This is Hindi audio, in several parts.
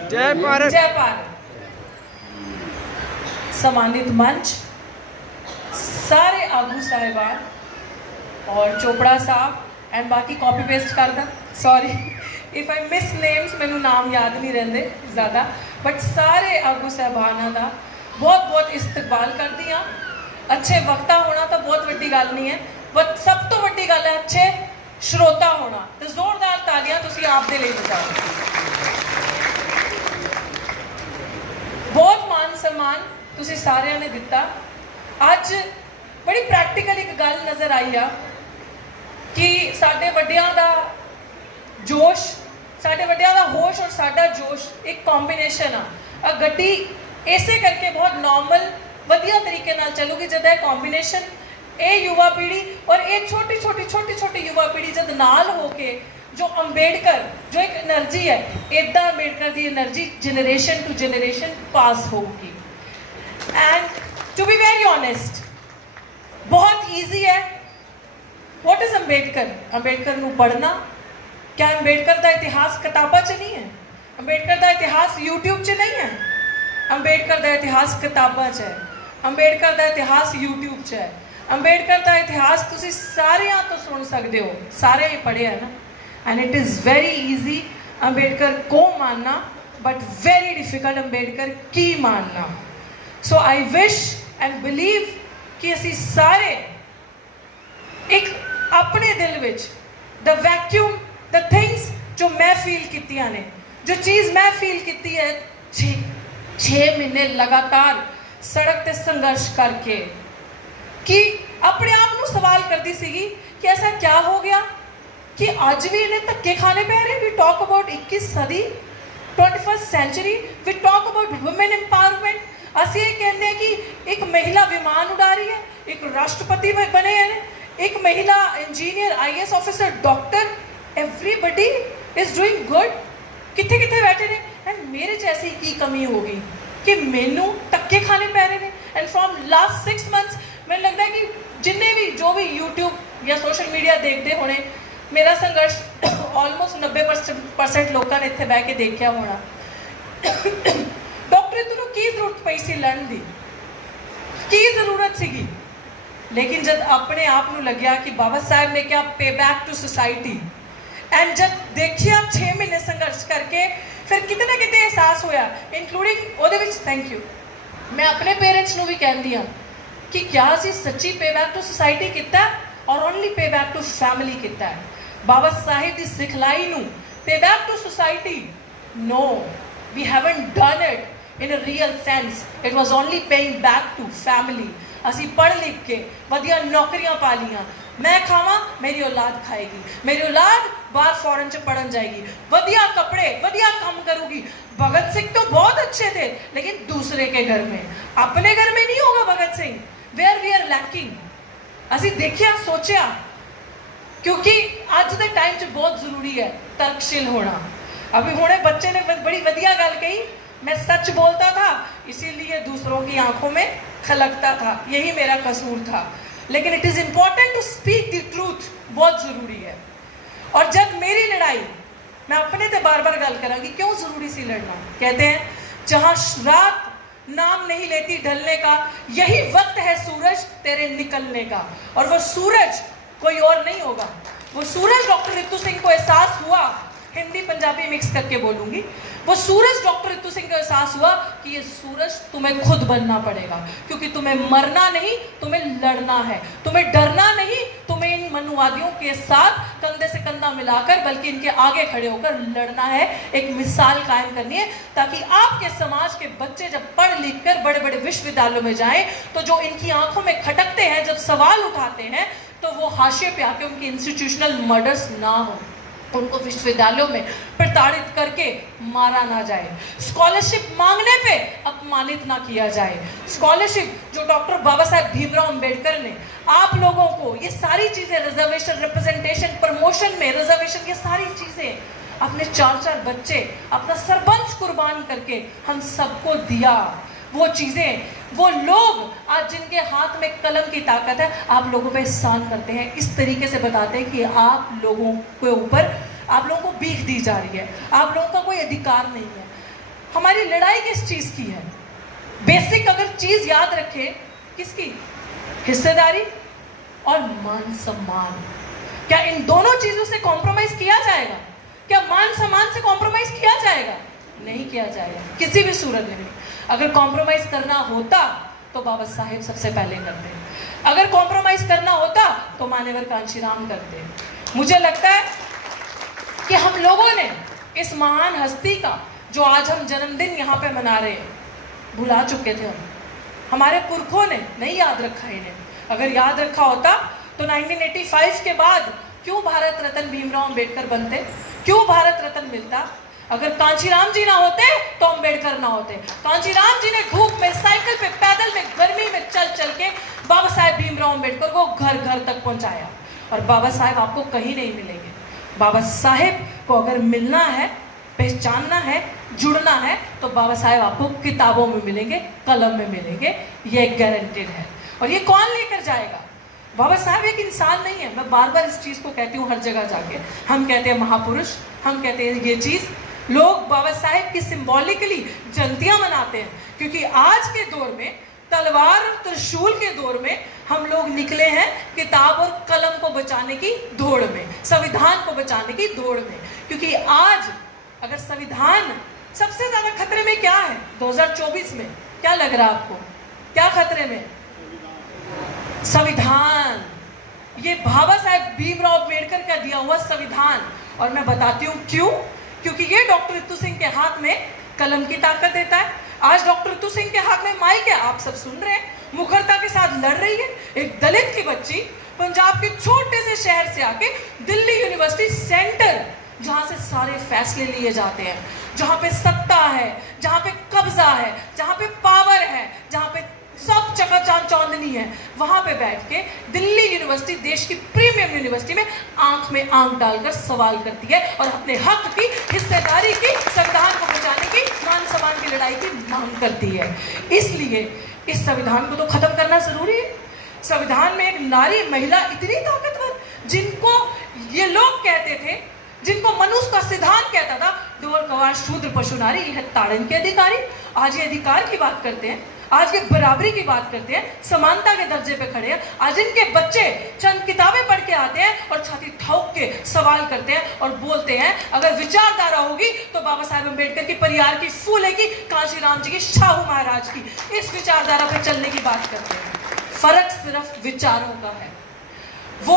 जय भारत। जय भारत। सम्मानित मंच, सारे आगू साहिबान और चोपड़ा साहब एंड बाकी कॉपी पेस्ट कर दा, sorry if I miss names, मैनू नाम याद नहीं रहंदे ज़्यादा, बट सारे आगू साहिबाना का बहुत बहुत इस्तकबाल करती हाँ। अच्छे वक्ता होना तो बहुत वड्डी गल नहीं है, बट सब तो वड्डी गल है अच्छे श्रोता होना। तो जोरदार तालियां तुसी आप दे लिए बजाओ। बहुत मान सम्मान तुसी सारिਆਂ ने दिता। अज बड़ी प्रैक्टिकल एक गल नज़र आई आ कि साडे वड्डियां दा जोश, साडे वड्डियां दा होश और साडा जोश एक कॉम्बिनेशन आ। गड्डी इसे करके बहुत नॉर्मल वधिया तरीके नाल चलूगी जब यह कॉम्बिनेशन, ये युवा पीढ़ी और ये छोटी छोटी युवा पीढ़ी जब नाल होके जो अंबेडकर जो एक एनर्जी है, इदा अंबेडकर की energy generation to generation pass होगी। And to be very honest, बहुत ईजी है। What is Ambedkar? अंबेडकर नू पढ़ना। क्या अंबेडकर का इतिहास किताबा च नहीं है? अंबेडकर का इतिहास यूट्यूब च नहीं है? अंबेडकर का इतिहास किताबा च है। अंबेडकर का इतिहास यूट्यूब च है। अंबेडकर का इतिहास तुसी सारे तो सुन सकते हो, सारे ही पढ़े है ना। And it is very easy Ambedkar को मानना, बट वेरी डिफिकल्ट अंबेडकर की मानना। सो आई विश एंड बिलीव कि असी सारे एक अपने दिल which the vacuum, the things जो मैं फील कीतियां ने, जो चीज़ मैं फील की है 6 महीने लगातार सड़क ते संघर्ष करके, कि अपने आप को सवाल करती सी कि ऐसा क्या हो गया कि अज भी इन्हें धक्के खाने पै रहे। वी टॉक अबाउट 21 सदी, 21st century, we talk about women empowerment. असी ये कहते हैं कि एक महिला विमान उड़ा रही है, एक राष्ट्रपति बने हैं, एक महिला engineer, IAS officer, doctor, everybody is doing good. कितने कितने बैठे ने, एंड मेरे जैसी की कमी होगी कि मैनू धक्के खाने पै रहे हैं। एंड फ्रॉम लास्ट 6 मंथ्स मैंने लगता है कि जिन्हें भी जो भी यूट्यूब या सोशल मीडिया देखते होने, मेरा संघर्ष ऑलमोस्ट 90% लोगों ने इतने बह के देखा होना। डॉक्टर तू की जरूरत पई सी लड़न की, की जरूरत सी, लेकिन जब अपने आप को लग्या कि बाबा साहब ने क्या पे बैक टू सोसाइटी, एंड जब देखिया 6 महीने संघर्ष करके फिर कितने ना कितने एहसास होया, इंक्लूडिंग वो थैंक यू मैं अपने पेरेंट्स को भी कहती हाँ कि क्या असी सच्ची पे बैक टू सोसाइटी किया और only pay back to family किया है। बाबा साहिब की सिखलाई नू pay back to society, no we haven't done it in a real sense. It was only paying back to family. असी पढ़ लिख के वधिया नौकरियां पा लियां, मैं खावा मेरी औलाद खाएगी, मेरी औलाद बाहर फॉरेन च पढ़न जाएगी, वधिया कपड़े वधिया काम करूगी। भगत सिंह तो बहुत अच्छे थे, लेकिन दूसरे के घर में, अपने घर में नहीं होगा Bhagat Singh. Where we are lacking, असी देखिया सोचा, क्योंकि अज के टाइम च बहुत जरूरी है तर्कशील होना। अभी हुणे बच्चे ने बड़ी वधिया गल कही, मैं सच बोलता था इसीलिए दूसरों की आंखों में खलकता था, यही मेरा कसूर था। लेकिन it is important to speak the truth, बहुत ज़रूरी है। और जब मेरी लड़ाई, मैं अपने से बार बार गल करांगी क्यों ज़रूरी सी लड़ना। कहते हैं जहाँ रात नाम नहीं लेती ढलने का, यही वक्त है सूरज तेरे निकलने का। और वो सूरज कोई और नहीं होगा, वो सूरज डॉक्टर रितु सिंह को एहसास हुआ, हिंदी पंजाबी मिक्स करके बोलूंगी, वो सूरज डॉक्टर रितु सिंह को एहसास हुआ कि ये सूरज तुम्हें खुद बनना पड़ेगा, क्योंकि तुम्हें मरना नहीं, तुम्हें लड़ना है, तुम्हें डरना नहीं, तुम्हें इन मनुवादियों के साथ कंधे से कंधा मिलाकर बल्कि इनके आगे खड़े होकर लड़ना है, एक मिसाल कायम करनी है, ताकि आपके समाज के बच्चे जब पढ़ लिख कर बड़े बड़े विश्वविद्यालयों में जाएं तो जो इनकी आंखों में खटकते हैं, जब सवाल उठाते हैं, तो वो हाशिए पे आके उनकी इंस्टीट्यूशनल मर्डर्स ना हो, उनको विश्वविद्यालयों में प्रताड़ित करके मारा ना जाए, स्कॉलरशिप मांगने पे अपमानित ना किया जाए। स्कॉलरशिप जो डॉक्टर बाबा साहब भीमराव अंबेडकर ने आप लोगों को, ये सारी चीज़ें, रिजर्वेशन, रिप्रेजेंटेशन, प्रमोशन में रिजर्वेशन, ये सारी चीज़ें अपने 4 बच्चे अपना सरबंस कुर्बान करके हम सबको दिया। वो चीज़ें, वो लोग आज जिनके हाथ में कलम की ताकत है, आप लोगों पे एहसान करते हैं, इस तरीके से बताते हैं कि आप लोगों के ऊपर, आप लोगों को भीख दी जा रही है, आप लोगों का कोई अधिकार नहीं है। हमारी लड़ाई किस चीज की है? बेसिक अगर चीज याद रखें, किसकी? हिस्सेदारी और मान सम्मान। क्या इन दोनों चीजों से कॉम्प्रोमाइज किया जाएगा? क्या मान सम्मान से कॉम्प्रोमाइज किया जाएगा? नहीं किया जाएगा किसी भी सूरत में। अगर कॉम्प्रोमाइज करना होता तो बाबा साहेब सबसे पहले करते, अगर कॉम्प्रोमाइज करना होता तो मान्यवर कांशीराम करते। मुझे लगता है कि हम लोगों ने इस महान हस्ती का जो आज हम जन्मदिन यहाँ पे मना रहे हैं, भुला चुके थे हमारे पुरखों ने नहीं याद रखा इन्हें। अगर याद रखा होता तो 1985 के बाद क्यों भारत रत्न भीमराव अंबेडकर बनते, क्यों भारत रत्न मिलता? अगर कांशीराम जी ना होते तो अंबेडकर ना होते। कांशीराम जी ने धूप में, साइकिल पे, पैदल में, गर्मी में चल चल के बाबा साहेब भीमराव अंबेडकर को घर घर तक पहुंचाया। और बाबा साहेब आपको कहीं नहीं मिलेंगे। बाबा साहेब को अगर मिलना है, पहचानना है, जुड़ना है तो बाबा साहेब आपको किताबों में मिलेंगे, कलम में मिलेंगे, ये गारंटेड है। और ये कौन लेकर जाएगा? बाबा साहेब एक इंसान नहीं है। मैं बार बार इस चीज को कहती हूँ हर जगह जाके। हम कहते हैं महापुरुष, हम कहते हैं ये चीज। लोग बाबा साहेब की सिंबॉलिकली जयंतियां मनाते हैं क्योंकि आज के दौर में, तलवार और त्रिशूल के दौर में, हम लोग निकले हैं किताब और कलम को बचाने की दौड़ में, संविधान को बचाने की दौड़ में। क्योंकि आज अगर संविधान, सबसे ज्यादा खतरे में क्या है 2024 में? क्या लग रहा है आपको? क्या खतरे में? संविधान। ये बाबा साहेब भीमराव अंबेडकर का दिया हुआ संविधान। और मैं बताती हूँ क्यों। क्योंकि ये डॉक्टर रितु सिंह के हाथ में कलम की ताकत देता है। आज डॉक्टर रितु सिंह के हाथ में माइक है, आप सब सुन रहे हैं, मुखरता के साथ लड़ रही है। एक दलित की बच्ची पंजाब के छोटे से शहर से आके दिल्ली यूनिवर्सिटी सेंटर, जहां से सारे फैसले लिए जाते हैं, जहां पे सत्ता है, जहां पे कब्जा है, जहां पे पावर है, जहां पे सब चकाचौंध चौंधनी है, वहां पे बैठ के दिल्ली यूनिवर्सिटी, देश की प्रीमियम यूनिवर्सिटी में आंख में आंख डालकर सवाल करती है और अपने हक की, हिस्सेदारी की, संविधान को बचाने की, मान सम्मान की लड़ाई की मांग करती है। इसलिए इस संविधान को तो खत्म करना जरूरी है। संविधान में एक नारी, महिला इतनी ताकतवर, जिनको ये लोग कहते थे, जिनको मनुष्य का सिद्धांत कहता था, डोर गवार शूद्र पशु नारी, यह ताड़न के अधिकारी, आज ये अधिकार की बात करते हैं, आज ये बराबरी की बात करते हैं, समानता के दर्जे पे खड़े हैं। आज इनके बच्चे चंद किताबें पढ़ के आते हैं और छाती ठोक के सवाल करते हैं और बोलते हैं अगर विचारधारा होगी तो बाबा साहेब अंबेडकर की, परियार की, फूले की, कांशीराम जी की, शाहू महाराज की, इस विचारधारा पे चलने की बात करते हैं। फर्क सिर्फ विचारों का है। वो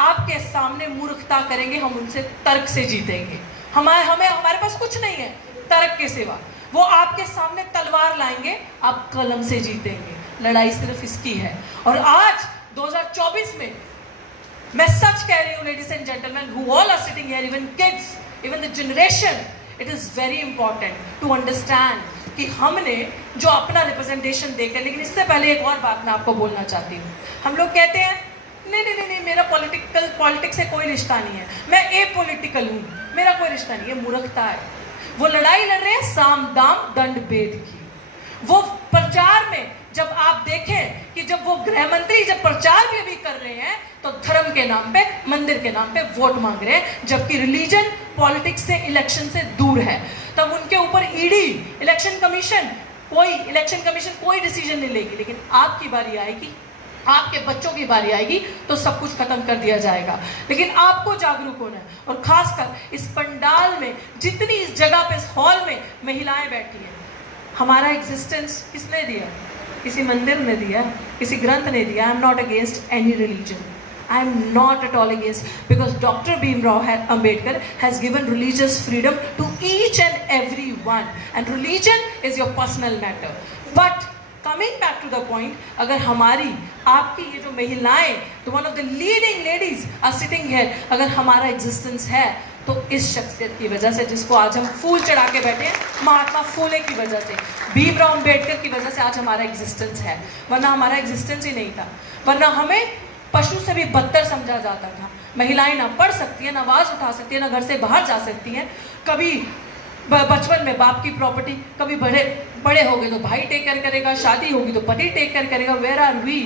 आपके सामने मूर्खता करेंगे, हम उनसे तर्क से जीतेंगे। हमारे पास कुछ नहीं है तर्क के सिवा। वो आपके सामने तलवार लाएंगे, आप कलम से जीतेंगे। लड़ाई सिर्फ इसकी है। और आज 2024 में मैं सच कह रही हूँ, ladies and gentleman who all are sitting here, even kids, even the generation, it is very important to understand कि हमने जो अपना रिप्रेजेंटेशन देकर, लेकिन इससे पहले एक और बात मैं आपको बोलना चाहती हूँ। हम लोग कहते हैं नहीं, मेरा पॉलिटिक्स से कोई रिश्ता नहीं है, मैं ए पॉलिटिकल हूँ, मेरा कोई रिश्ता नहीं है। मूर्खता है। वो लड़ाई लड़ रहे हैं साम दाम दंड भेद की। वो प्रचार में जब आप देखें कि जब वो गृह मंत्री जब प्रचार भी अभी कर रहे हैं तो धर्म के नाम पे, मंदिर के नाम पे वोट मांग रहे हैं, जबकि रिलीजन पॉलिटिक्स से, इलेक्शन से दूर है। तब उनके ऊपर ईडी, इलेक्शन कमीशन कोई डिसीजन नहीं लेगी। लेकिन आपकी बारी आएगी, आपके बच्चों की बारी आएगी तो सब कुछ खत्म कर दिया जाएगा। लेकिन आपको जागरूक होना है। और खासकर इस पंडाल में, जितनी इस जगह पे, इस हॉल में महिलाएं बैठी हैं, हमारा एग्जिस्टेंस किसने दिया? किसी मंदिर ने दिया, किसी ग्रंथ ने दिया। I am not against any religion, I am not at all against, because Dr. Bhimrao Ambedkar has given religious freedom to each and every one, and religion is your personal matter. But coming back to the point, अगर हमारी, आपकी ये जो महिलाएं, तो one of the leading ladies are sitting here, अगर हमारा existence है तो इस शख्सियत की वजह से, जिसको आज हम फूल चढ़ा के बैठे हैं, महात्मा फूले की वजह से, भीमराव अंबेडकर की वजह से आज हमारा एग्जिस्टेंस है। वरना हमारा एग्जिस्टेंस ही नहीं था। वरना हमें पशु से भी बदतर समझा जाता था। महिलाएं ना पढ़ सकती हैं, ना आवाज उठा सकती हैं, ना घर से बाहर जा सकती हैं। कभी बचपन में बाप की प्रॉपर्टी, कभी बड़े हो गए तो भाई टेक केयर करेगा, शादी होगी तो पति टेक केयर करेगा। Where are we?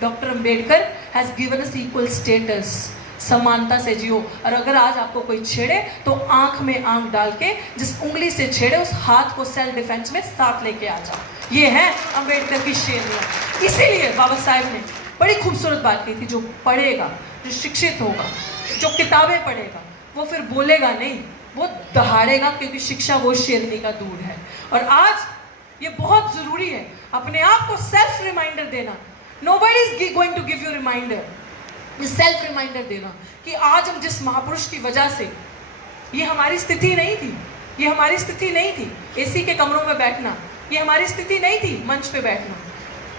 Doctor Ambedkar has given us equal status. समानता से जियो। और अगर आज आपको कोई छेड़े तो आंख में आंख डाल के जिस उंगली से छेड़े उस हाथ को सेल्फ डिफेंस में साथ लेके आ जाओ। ये है अंबेडकर की शेरनियाँ। इसीलिए बाबा साहेब ने बड़ी खूबसूरत बात की थी, जो पढ़ेगा, जो शिक्षित होगा, जो किताबें पढ़ेगा, वो फिर बोलेगा नहीं, वो दहाड़ेगा, क्योंकि शिक्षा वो शेरनी का दूर है। और आज ये बहुत जरूरी है अपने आप को सेल्फ रिमाइंडर देना। Nobody is going to give you reminder, self reminder देना कि आज हम जिस महापुरुष की वजह से, ये हमारी स्थिति नहीं थी, ये हमारी स्थिति नहीं थी एसी के कमरों में बैठना, ये हमारी स्थिति नहीं थी मंच पे बैठना।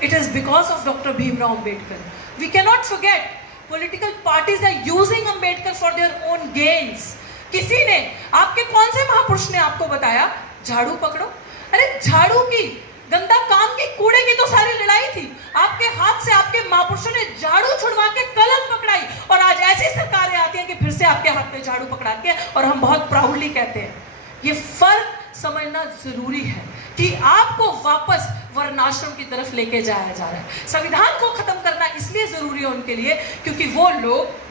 It is because of doctor Bhimrao Ambedkar. We can not forget political parties are using Ambedkar for their own gains. किसी ने, आपके कौन से महापुरुष ने आपको बताया झाड़ू पकड़ो? अरे झाड़ू की, गंदा काम की, कूड़े की तो सारी लड़ाई थी। आपके हाथ से आपके महापुरुषों ने झाड़ू छुड़वा के कलम पकड़ाई, और आज ऐसी सरकारें आती हैं कि फिर से आपके हाथ में झाड़ू पकड़ा के, और हम बहुत प्राउडली कहते हैं। ये फर्क समझना जरूरी है कि आपको वापस वर्णाश्रम की तरफ लेके जाया जा रहा है। संविधान को खत्म करना इसलिए जरूरी है उनके लिए क्योंकि वो लोग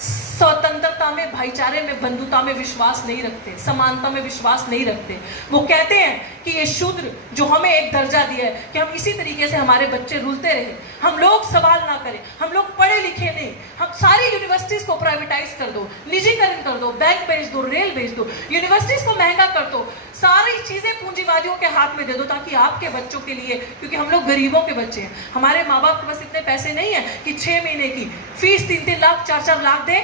स्वतंत्रता में, भाईचारे में, बंधुता में विश्वास नहीं रखते, समानता में विश्वास नहीं रखते। वो कहते हैं कि ये शूद्र जो हमें एक दर्जा दिया है कि हम इसी तरीके से हमारे बच्चे रुलते रहे, हम लोग सवाल ना करें, हम लोग पढ़े लिखे नहीं, हम सारी यूनिवर्सिटीज को प्राइवेटाइज कर दो, निजीकरण कर दो, बैंक बेच दो, रेल बेच दो, यूनिवर्सिटीज को महंगा कर दो, सारी चीजें पूंजीवादियों के हाथ में दे दो, ताकि आपके बच्चों के लिए, क्योंकि हम लोग गरीबों के बच्चे हैं, हमारे माँ बाप के पास इतने पैसे नहीं है कि 6 महीने की फीस 3-3 लाख 4-4 लाख दे।